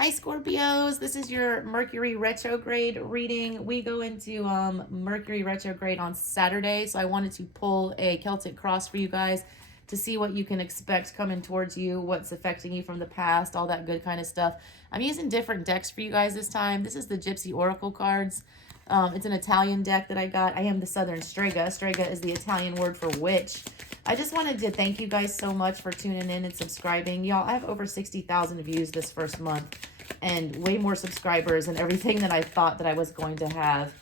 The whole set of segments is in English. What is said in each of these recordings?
Hi Scorpios, this is your Mercury retrograde reading. We go into Mercury retrograde on Saturday, so I wanted to pull a Celtic cross for you guys to see what you can expect coming towards you, what's affecting you from the past, all that good kind of stuff. I'm using different decks for you guys this time. This is the Gypsy Oracle cards. It's an Italian deck that I got. I am the ASouthernStrega. Strega is the Italian word for witch. I just wanted to thank you guys so much for tuning in and subscribing. Y'all, I have over 60,000 views this first month and way more subscribers and everything that I thought that I was going to have.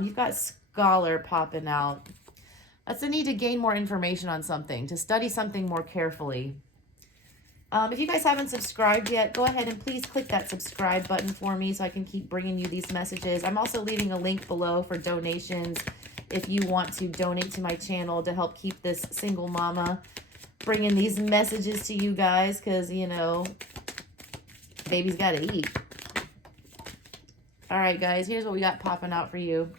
You've got Scholar popping out. That's the need to gain more information on something, to study something more carefully. If you guys haven't subscribed yet, go ahead and please click that subscribe button for me so I can keep bringing you these messages. I'm also leaving a link below for donations if you want to donate to my channel to help keep this single mama bringing these messages to you guys because, you know, baby's got to eat. All right, guys, here's what we got popping out for you.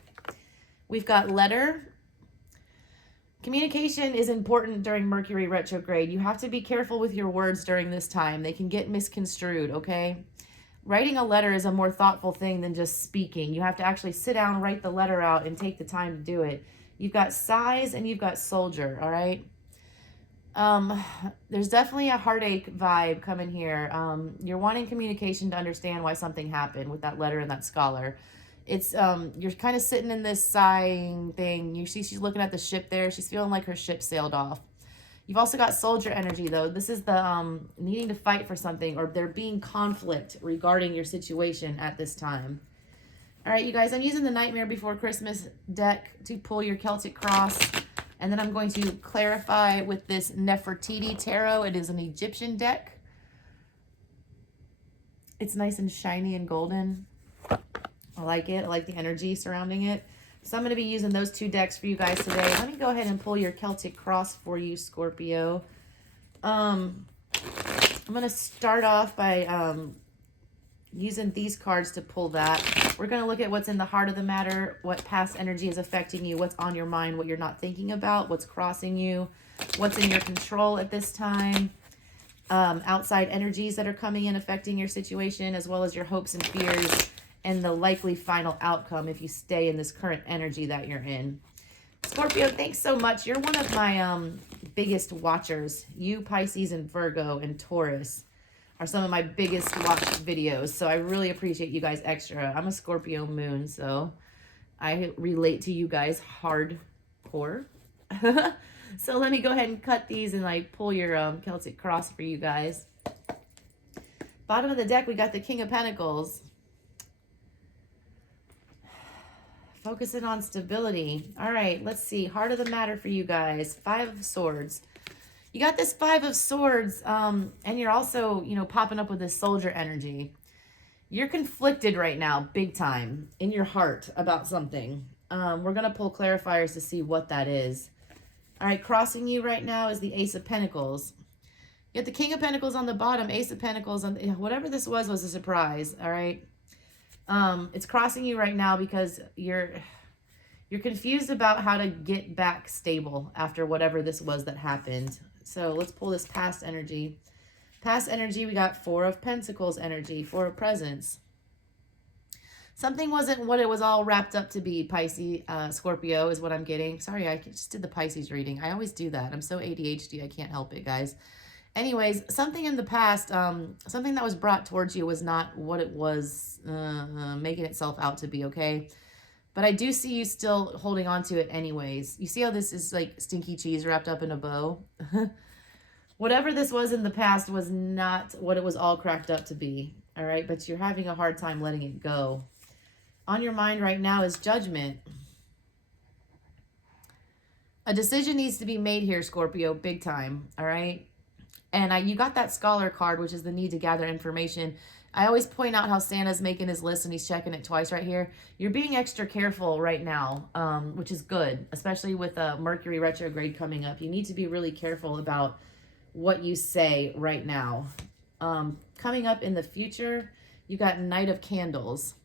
We've got letter. Communication is important during Mercury retrograde. You have to be careful with your words during this time. They can get misconstrued, okay? Writing a letter is a more thoughtful thing than just speaking. You have to actually sit down, write the letter out, and take the time to do it. You've got size and you've got soldier, all right? There's definitely a heartache vibe coming here. You're wanting communication to understand why something happened with that letter and that scholar. It's, you're kind of sitting in this sighing thing. You see she's looking at the ship there. She's feeling like her ship sailed off. You've also got soldier energy, though. This is the needing to fight for something, or there being conflict regarding your situation at this time. All right, you guys, I'm using the Nightmare Before Christmas deck to pull your Celtic cross. And then I'm going to clarify with this Nefertiti Tarot. It is an Egyptian deck. It's nice and shiny and golden. I like it. I like the energy surrounding it. So I'm going to be using those two decks for you guys today. Let me go ahead and pull your Celtic cross for you, Scorpio. I'm going to start off by using these cards to pull that. We're going to look at what's in the heart of the matter, what past energy is affecting you, what's on your mind, what you're not thinking about, what's crossing you, what's in your control at this time, outside energies that are coming in affecting your situation, as well as your hopes and fears, and the likely final outcome if you stay in this current energy that you're in. Scorpio, thanks so much. You're one of my biggest watchers. You, Pisces, and Virgo, and Taurus are some of my biggest watched videos. So I really appreciate you guys extra. I'm a Scorpio moon, so I relate to you guys hardcore. So let me go ahead and cut these and like pull your Celtic cross for you guys. Bottom of the deck, we got the King of Pentacles. Focusing on stability. All right, let's see. Heart of the matter for you guys. Five of Swords. You got this Five of Swords, and you're also, you know, popping up with this soldier energy. You're conflicted right now, big time, in your heart about something. We're going to pull clarifiers to see what that is. All right, crossing you right now is the Ace of Pentacles. You got the King of Pentacles on the bottom, Ace of Pentacles on the, whatever this was a surprise, all right? It's crossing you right now because you're confused about how to get back stable after whatever this was that happened. So let's pull this past energy. Past energy, we got Four of Pentacles energy, Four of Presents. Something wasn't what it was all wrapped up to be, Pisces, Scorpio is what I'm getting. Sorry, I just did the Pisces reading. I always do that. I'm so ADHD, I can't help it, guys. Anyways, something in the past, something that was brought towards you was not what it was making itself out to be, okay? But I do see you still holding on to it anyways. You see how this is like stinky cheese wrapped up in a bow? Whatever this was in the past was not what it was all cracked up to be, all right? But you're having a hard time letting it go. On your mind right now is Judgment. A decision needs to be made here, Scorpio, big time, all right? And you got that Scholar card, which is the need to gather information. I always point out how Santa's making his list and he's checking it twice right here. You're being extra careful right now, which is good, especially with Mercury retrograde coming up. You need to be really careful about what you say right now. Coming up in the future, you got Knight of Candles.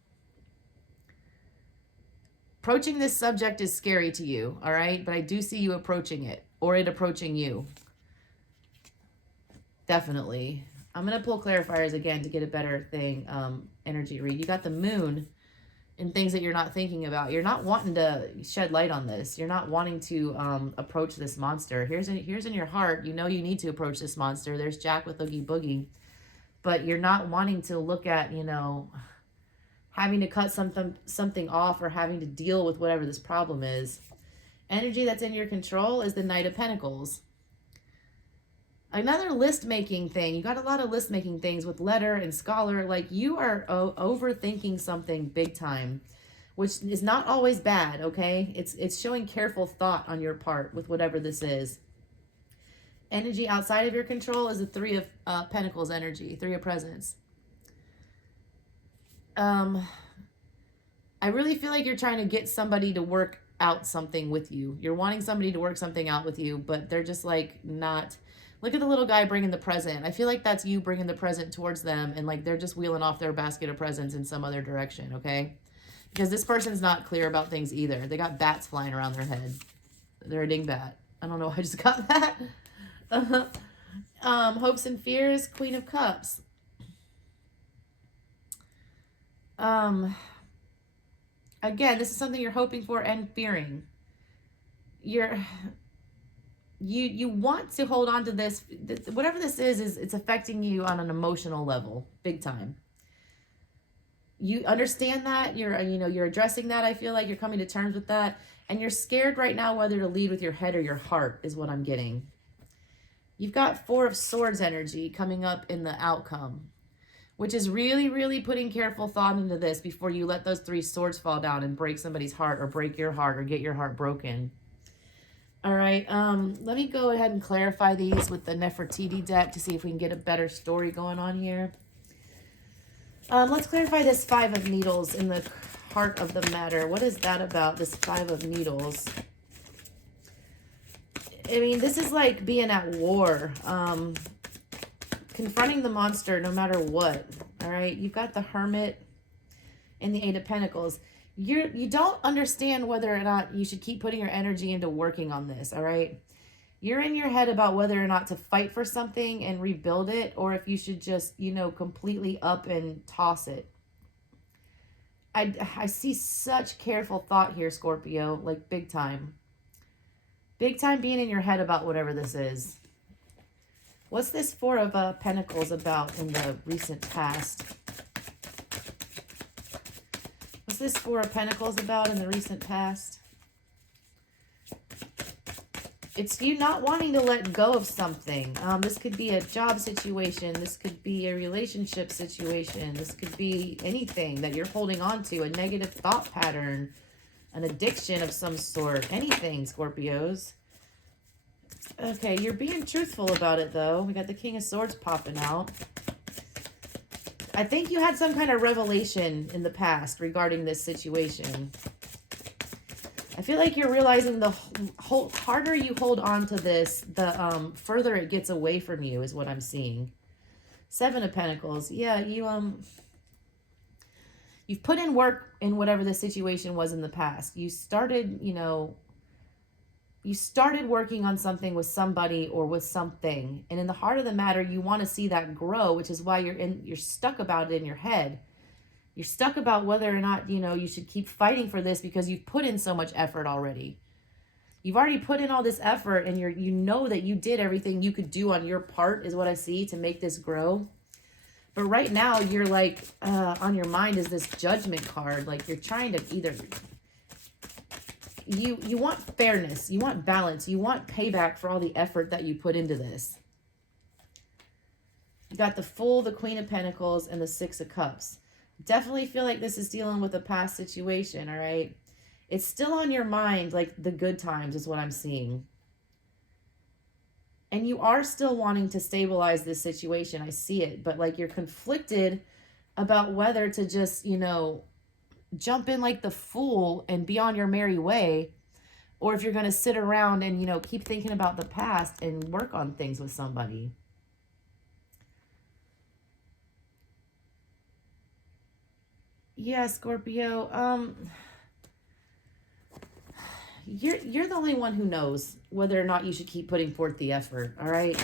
Approaching this subject is scary to you, all right? But I do see you approaching it, or it approaching you. Definitely. I'm going to pull clarifiers again to get a better thing, energy read. You got the moon and things that you're not thinking about. You're not wanting to shed light on this. You're not wanting to approach this monster. Here's in your heart, you know you need to approach this monster. There's Jack with Oogie Boogie. But you're not wanting to look at, you know, having to cut something off or having to deal with whatever this problem is. Energy that's in your control is the Knight of Pentacles. Another list-making thing. You got a lot of list-making things with letter and scholar. Like, you are overthinking something big time, which is not always bad, okay? It's showing careful thought on your part with whatever this is. Energy outside of your control is the Three of Pentacles energy, Three of Presents. I really feel like you're trying to get somebody to work out something with you. You're wanting somebody to work something out with you, but they're just like not... Look at the little guy bringing the present. I feel like that's you bringing the present towards them, and like they're just wheeling off their basket of presents in some other direction, okay? Because this person's not clear about things either. They got bats flying around their head. They're a dingbat. I don't know why I just got that. Hopes and fears, Queen of Cups. Again, this is something you're hoping for and fearing. You want to hold on to this. Whatever this is it's affecting you on an emotional level, big time. You understand that. You're addressing that. I feel like you're coming to terms with that. And you're scared right now whether to lead with your head or your heart is what I'm getting. You've got Four of Swords energy coming up in the outcome, which is really, really putting careful thought into this before you let those three swords fall down and break somebody's heart or break your heart or get your heart broken. All right, let me go ahead and clarify these with the Nefertiti deck to see if we can get a better story going on here. Let's clarify this Five of Needles in the heart of the matter. What is that about, this Five of Needles? I mean, this is like being at war, confronting the monster no matter what, all right? You've got the Hermit and the Eight of Pentacles. You don't understand whether or not you should keep putting your energy into working on this, all right? You're in your head about whether or not to fight for something and rebuild it, or if you should just, completely up and toss it. I see such careful thought here, Scorpio, like big time. Big time being in your head about whatever this is. What's this Four of Pentacles about in the recent past? What's this Four of Pentacles about in the recent past? It's you not wanting to let go of something. This could be a job situation. This could be a relationship situation. This could be anything that you're holding on to, a negative thought pattern, an addiction of some sort, anything, Scorpios. Okay, you're being truthful about it, though. We got the King of Swords popping out. I think you had some kind of revelation in the past regarding this situation. I feel like you're realizing the harder you hold on to this, the further it gets away from you is what I'm seeing. Seven of Pentacles. Yeah, you've put in work in whatever the situation was in the past. You started, you started working on something with somebody or with something. And in the heart of the matter, you want to see that grow, which is why you're stuck about it in your head. You're stuck about whether or not, you should keep fighting for this because you've put in so much effort already. You've already put in all this effort and you know that you did everything you could do on your part is what I see to make this grow. But right now you're like, on your mind is this Judgment card. Like you're trying to either... You want fairness, you want balance, you want payback for all the effort that you put into this. You got the Fool, the Queen of Pentacles, and the Six of Cups. Definitely feel like this is dealing with a past situation, all right? It's still on your mind, like the good times is what I'm seeing. And you are still wanting to stabilize this situation. I see it, but like you're conflicted about whether to just, jump in like the Fool and be on your merry way, or if you're going to sit around and, keep thinking about the past and work on things with somebody. Yeah, Scorpio, you're the only one who knows whether or not you should keep putting forth the effort, all right?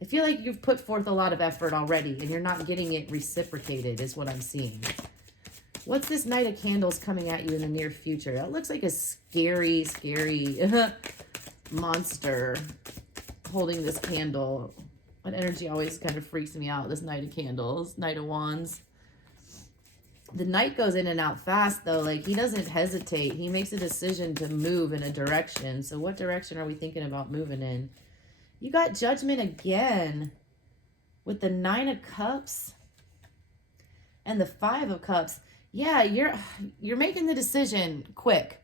I feel like you've put forth a lot of effort already and you're not getting it reciprocated is what I'm seeing. What's this Knight of Candles coming at you in the near future? That looks like a scary, scary monster holding this candle. That energy always kind of freaks me out, this Knight of Candles, Knight of Wands. The Knight goes in and out fast, though. Like, he doesn't hesitate. He makes a decision to move in a direction. So what direction are we thinking about moving in? You got Judgment again with the 9 of Cups and the 5 of Cups. Yeah, you're making the decision quick.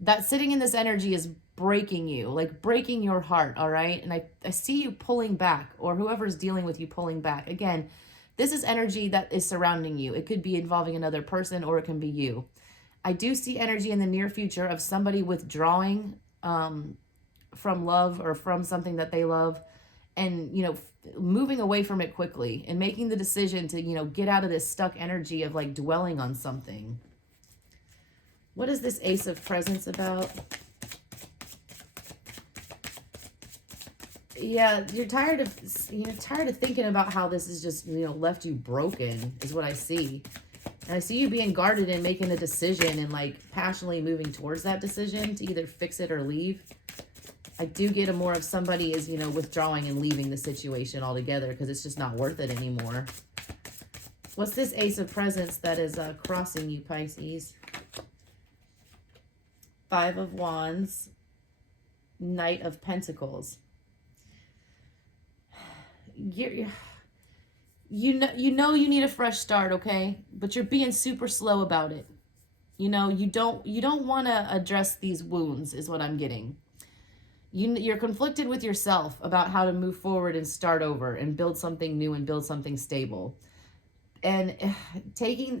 That sitting in this energy is breaking you, like breaking your heart, all right? And I see you pulling back, or whoever's dealing with you pulling back. Again, this is energy that is surrounding you. It could be involving another person or it can be you. I do see energy in the near future of somebody withdrawing from love or from something that they love and, you know, moving away from it quickly and making the decision to, you know, get out of this stuck energy of like dwelling on something. What is this Ace of Presents about? Yeah, you're tired of thinking about how this is just, you know, left you broken is what I see. And I see you being guarded and making a decision and like passionately moving towards that decision to either fix it or leave. I do get a more of somebody is, you know, withdrawing and leaving the situation altogether because it's just not worth it anymore. What's this Ace of Presents that is crossing you, Pisces? 5 of Wands, Knight of Pentacles. You know you need a fresh start, okay? But you're being super slow about it. You know, you don't want to address these wounds is what I'm getting. You're conflicted with yourself about how to move forward and start over and build something new and build something stable. And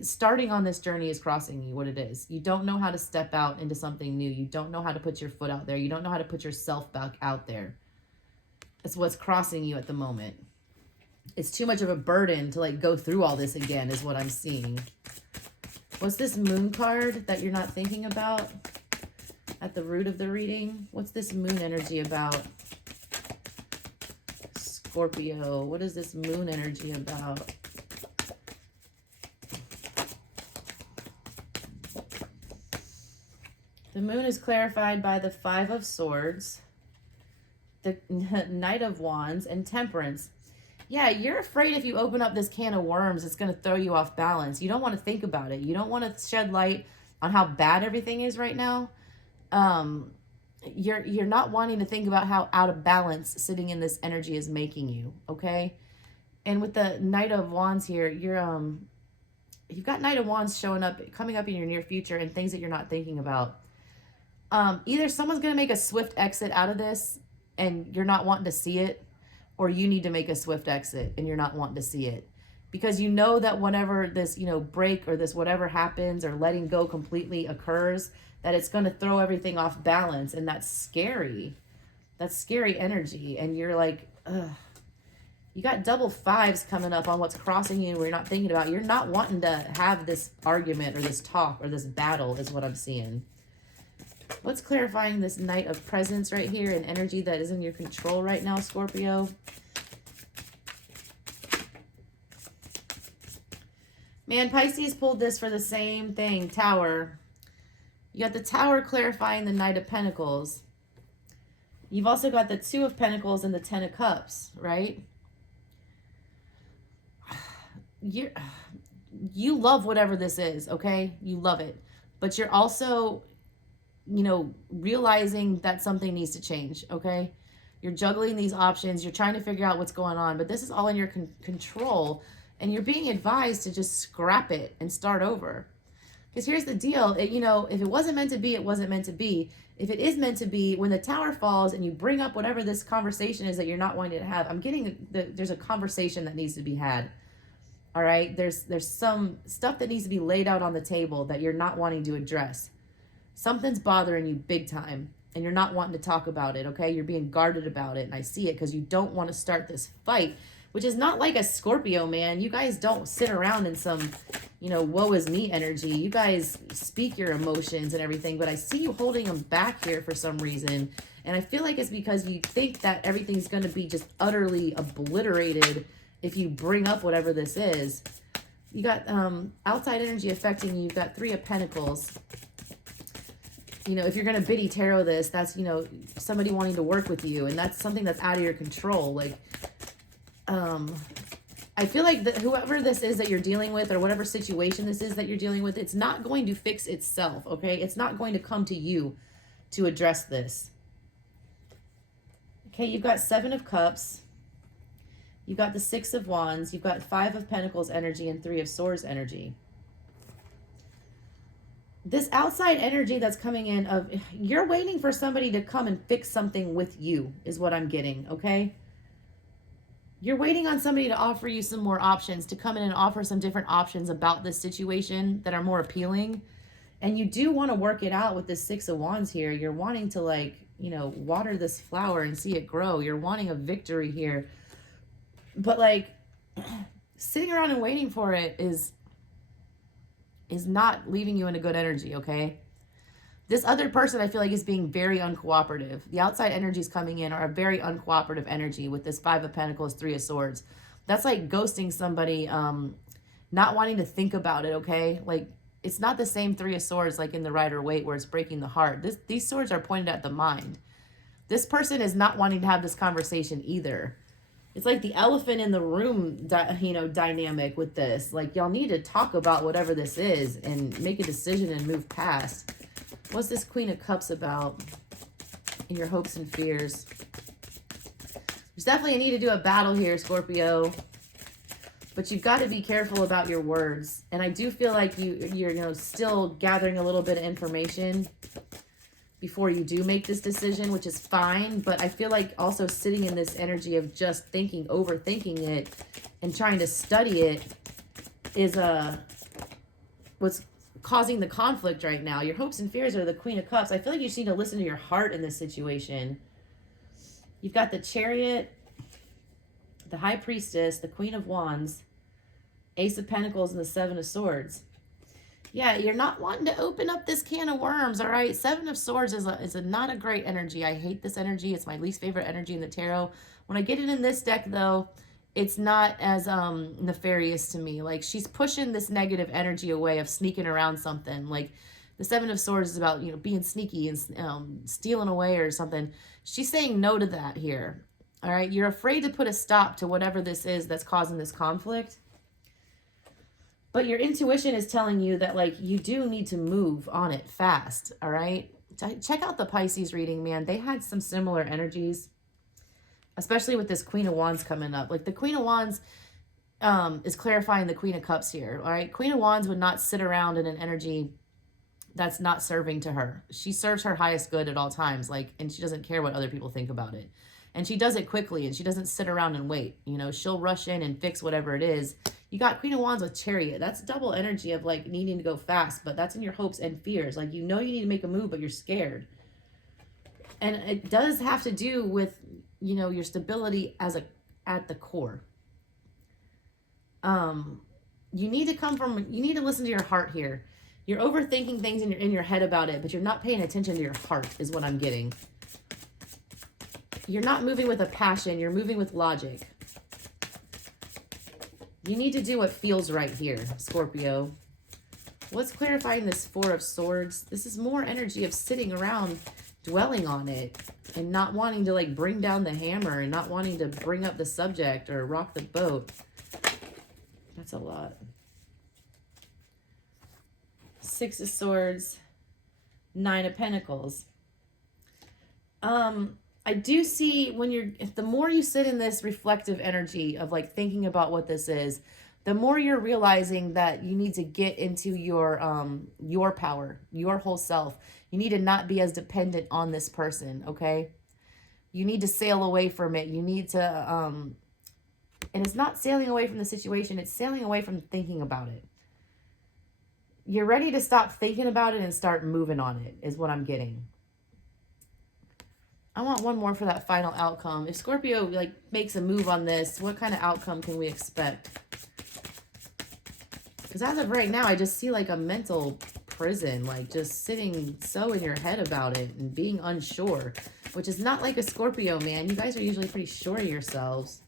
starting on this journey is crossing you, what it is. You don't know how to step out into something new. You don't know how to put your foot out there. You don't know how to put yourself back out there. That's what's crossing you at the moment. It's too much of a burden to like go through all this again is what I'm seeing. What's this Moon card that you're not thinking about at the root of the reading? What's this Moon energy about? Scorpio, what is this Moon energy about? The Moon is clarified by the 5 of Swords, the Knight of Wands, and Temperance. Yeah, you're afraid if you open up this can of worms, it's going to throw you off balance. You don't want to think about it. You don't want to shed light on how bad everything is right now. You're not wanting to think about how out of balance sitting in this energy is making you, okay? And with the Knight of Wands here, you've got Knight of Wands coming up in your near future and things that you're not thinking about. Either someone's going to make a swift exit out of this and you're not wanting to see it, or you need to make a swift exit and you're not wanting to see it. Because you know that whenever this, you know, break or this whatever happens or letting go completely occurs, that it's going to throw everything off balance. And that's scary. That's scary energy. And you're like, ugh. You got double 5s coming up on what's crossing you where you're not thinking about. You're not wanting to have this argument or this talk or this battle is what I'm seeing. What's clarifying this Knight of Presents right here, an energy that is in your control right now, Scorpio? Man, Pisces pulled this for the same thing, Tower. You got the Tower clarifying the Knight of Pentacles. You've also got the 2 of Pentacles and the 10 of Cups, right? You love whatever this is, okay? You love it. But you're also, you know, realizing that something needs to change, okay? You're juggling these options. You're trying to figure out what's going on, but this is all in your control, and you're being advised to just scrap it and start over. Because here's the deal, you know, if it wasn't meant to be, it wasn't meant to be. If it is meant to be, when the Tower falls and you bring up whatever this conversation is that you're not wanting to have, I'm getting there's a conversation that needs to be had. All right, there's some stuff that needs to be laid out on the table that you're not wanting to address. Something's bothering you big time, and you're not wanting to talk about it, okay? You're being guarded about it, and I see it because you don't want to start this fight, which is not like a Scorpio, man. You guys don't sit around in some, you know, woe is me energy. You guys speak your emotions and everything, but I see you holding them back here for some reason. And I feel like it's because you think that everything's going to be just utterly obliterated if you bring up whatever this is. You got outside energy affecting you. You've got 3 of Pentacles. You know, if you're going to Biddy Tarot this, that's, you know, somebody wanting to work with you. And that's something that's out of your control. Like, I feel like that whoever this is that you're dealing with, or whatever situation this is that you're dealing with, it's not going to fix itself, okay? It's not going to come to you to address this. Okay, you've got 7 of Cups. You've got the 6 of Wands. You've got 5 of Pentacles energy and 3 of Swords energy. This outside energy that's coming in of, you're waiting for somebody to come and fix something with you is what I'm getting, okay? You're waiting on somebody to offer you some more options, to come in and offer some different options about this situation that are more appealing. And you do want to work it out with this 6 of Wands here. You're wanting to, like, you know, water this flower and see it grow. You're wanting a victory here. But, like, sitting around and waiting for it is not leaving you in a good energy, okay? This other person, I feel like, is being very uncooperative. The outside energies coming in are a very uncooperative energy with this 5 of Pentacles, 3 of Swords. That's like ghosting somebody, not wanting to think about it, okay? Like, it's not the same 3 of Swords like in the Rider-Waite where it's breaking the heart. These swords are pointed at the mind. This person is not wanting to have this conversation either. It's like the elephant in the room, you know, dynamic with this. Like, y'all need to talk about whatever this is and make a decision and move past. What's this Queen of Cups about in your hopes and fears? There's definitely a need to do a battle here, Scorpio. But you've got to be careful about your words. And I do feel like you're, you know, still gathering a little bit of information before you do make this decision, which is fine. But I feel like also sitting in this energy of just thinking, overthinking it, and trying to study it is what's causing the conflict right now. Your hopes and fears are the Queen of Cups. I feel like you just need to listen to your heart in this situation. You've got the Chariot, the High Priestess, the Queen of Wands, Ace of Pentacles, and the 7 of Swords. Yeah, you're not wanting to open up this can of worms, all right? 7 of Swords is not a great energy. I hate this energy. It's my least favorite energy in the tarot. When I get it in this deck, though, it's not as nefarious to me. Like, she's pushing this negative energy away of sneaking around something. Like, the 7 of Swords is about, you know, being sneaky and stealing away or something. She's saying no to that here. All right, you're afraid to put a stop to whatever this is that's causing this conflict. But your intuition is telling you that, like, you do need to move on it fast, all right? Check out the Pisces reading, man. They had some similar energies, especially with this Queen of Wands coming up. Like, the Queen of Wands is clarifying the Queen of Cups here, all right? Queen of Wands would not sit around in an energy that's not serving to her. She serves her highest good at all times, like, and she doesn't care what other people think about it. And she does it quickly, and she doesn't sit around and wait. You know, she'll rush in and fix whatever it is. You got Queen of Wands with Chariot. That's double energy of, like, needing to go fast, but that's in your hopes and fears. Like, you know you need to make a move, but you're scared. And it does have to do with, you know, your stability at the core. You need to listen to your heart here. You're overthinking things in your head about it, but you're not paying attention to your heart is what I'm getting. You're not moving with a passion. You're moving with logic. You need to do what feels right here, Scorpio. What's clarifying this 4 of Swords? This is more energy of sitting around, dwelling on it, and not wanting to, like, bring down the hammer and not wanting to bring up the subject or rock the boat. That's a lot. 6 of Swords, 9 of Pentacles. I do see the more you sit in this reflective energy of, like, thinking about what this is, the more you're realizing that you need to get into your power, your whole self. You need to not be as dependent on this person, okay? You need to sail away from it. You need to, and it's not sailing away from the situation. It's sailing away from thinking about it. You're ready to stop thinking about it and start moving on it is what I'm getting. I want one more for that final outcome. If Scorpio, like, makes a move on this, what kind of outcome can we expect? Because as of right now, I just see like a mental prison, like just sitting so in your head about it and being unsure, which is not like a Scorpio, man. You guys are usually pretty sure of yourselves.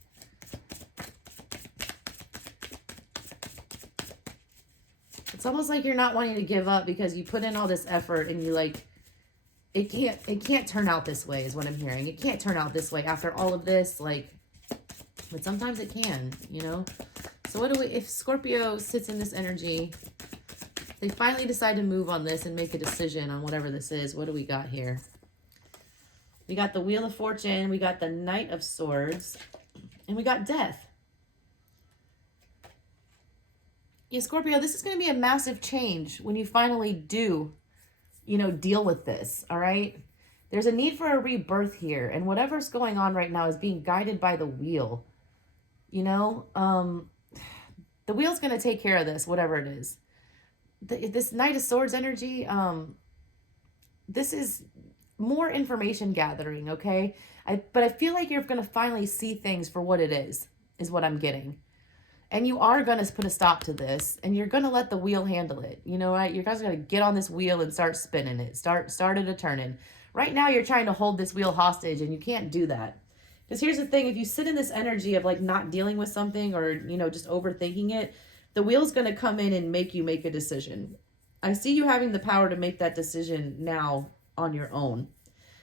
It's almost like you're not wanting to give up because you put in all this effort and you like, it can't turn out this way is what I'm hearing. It can't turn out this way after all of this, like, but sometimes it can, you know? So what do we, if Scorpio sits in this energy, they finally decide to move on this and make a decision on whatever this is, what do we got here? We got the Wheel of Fortune, we got the Knight of Swords, and we got Death. Yeah, Scorpio, this is going to be a massive change when you finally do, you know, deal with this, all right? There's a need for a rebirth here, and whatever's going on right now is being guided by the wheel, you know? The wheel's going to take care of this, whatever it is. This Knight of Swords energy, this is more information gathering, okay? But I feel like you're going to finally see things for what it is what I'm getting. And you are going to put a stop to this, and you're going to let the wheel handle it. You know, right? You guys are going to get on this wheel and start spinning it. Start it a turning. Right now, you're trying to hold this wheel hostage, and you can't do that. Because here's the thing. If you sit in this energy of, like, not dealing with something or, you know, just overthinking it, the wheel's going to come in and make you make a decision. I see you having the power to make that decision now on your own.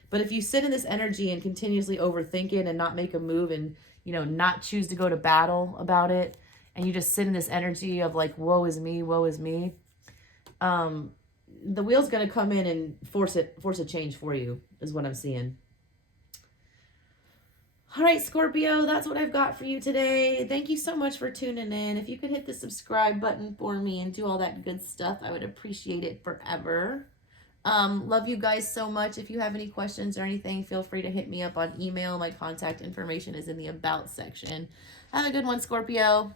But if you sit in this energy and continuously overthink it and not make a move and, you know, not choose to go to battle about it, and you just sit in this energy of like, woe is me, the wheel's going to come in and force a change for you, is what I'm seeing. All right, Scorpio, that's what I've got for you today. Thank you so much for tuning in. If you could hit the subscribe button for me and do all that good stuff, I would appreciate it forever. Love you guys so much. If you have any questions or anything, feel free to hit me up on email. My contact information is in the About section. Have a good one, Scorpio.